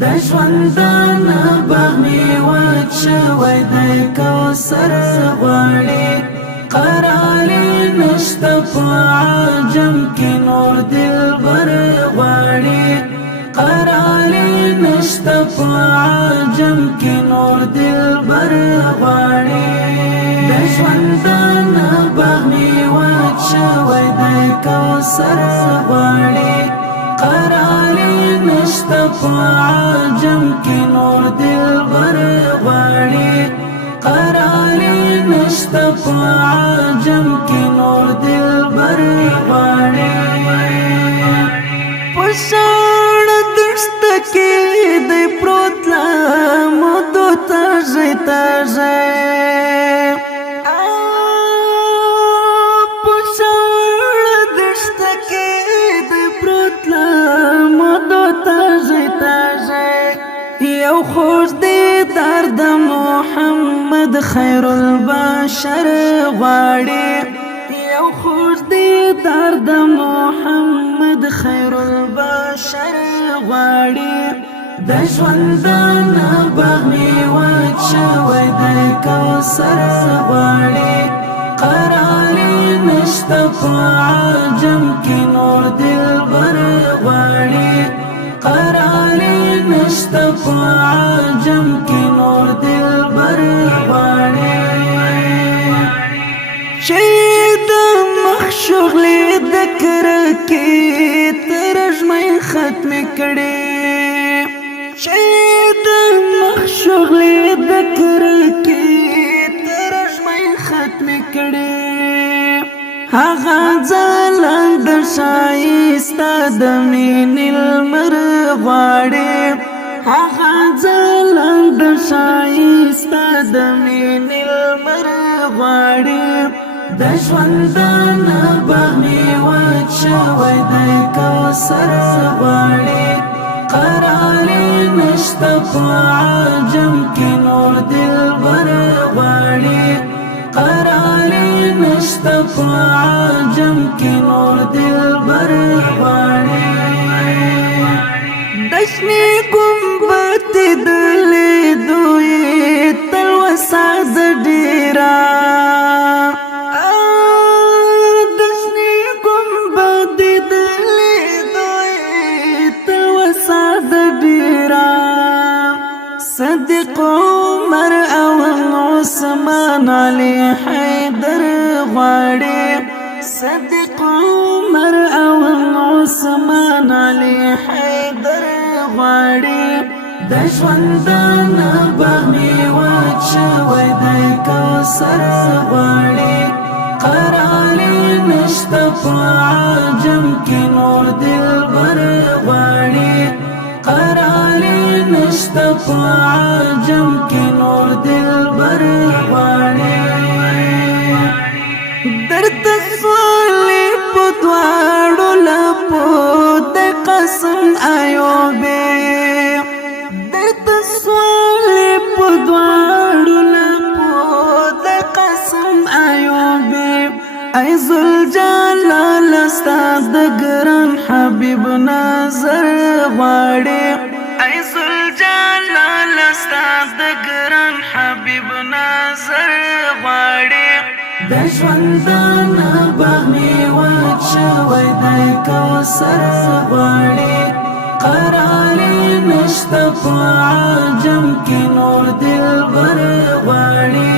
د ژوندان بغمی وچ شوی د کوثر غواړي قرارې نشته په عجم کې نور دلبر غواړي قرارې نشته په عجم کې نور دلبر غواړي د ژوندان بغمی وچ شوی د کوثر غواړي قرارې نشته په عجم کې نور دلبر غواړي قرارې نشته په عجم کې نور دلبر غواړي په شاړ دشت کې د پروت لا مودو تږی تږی یو خوش دیدار د محمد خیر البشر غواړي یو خوش دیدار د محمد خیر البشر غواړي د ژوندان بغمی وچ شوی د کوثر غواړي قرارې نشته په عجم کې نور دلبر غواړي قرارې نشته په عجم کې نور دلبر غواړي چې د مخ شغلې د کرکې تر ژمۍ ختمې کړې چې د مخ شغلې د کرکې تر ژمۍ ختمې کړې هغه ځلند شایسته د مینې لمر غواړي هغه ځلند شایسته د مینې لمر غواړي د ژوندان بغمی وچ شوی د کوثر غواړي قرارې نشته په عجم کې نور دلبر غواړي قرارې نشته په عجم کې نور دلبر غواړي د شنې ګنبد د لیدوی تلوسه د ډیرا د شنې ګنبد د لیدوی تلوسه د ډیرا صدیق عمر او عثمان علی حیدر غواړي صدیق عمر او عثمان علی حیدر غواړي د ژوندان بغمی وچ شوی د کوثر غواړي قرارې نشته په عجم کې نور دلبر غواړي قرارې نشته په عجم کې نور دلبر غواړي درته سوالې په دواړو لپو د قسم ایوبې درته سوالې په دواړو لپو د قسم ایوبې ای ذوالجلال ستا د ګران حبیب نظر غواړي ای ذوالجلال ستا د ګران حبیب نظر غواړي د ژوندان بغمی وچ شوی د کوثر غواړي قرارې نشته په عجم کې نور دلبر غواړي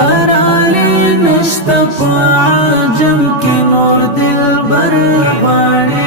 قرارې نشته په عجم کې نور دلبر غواړي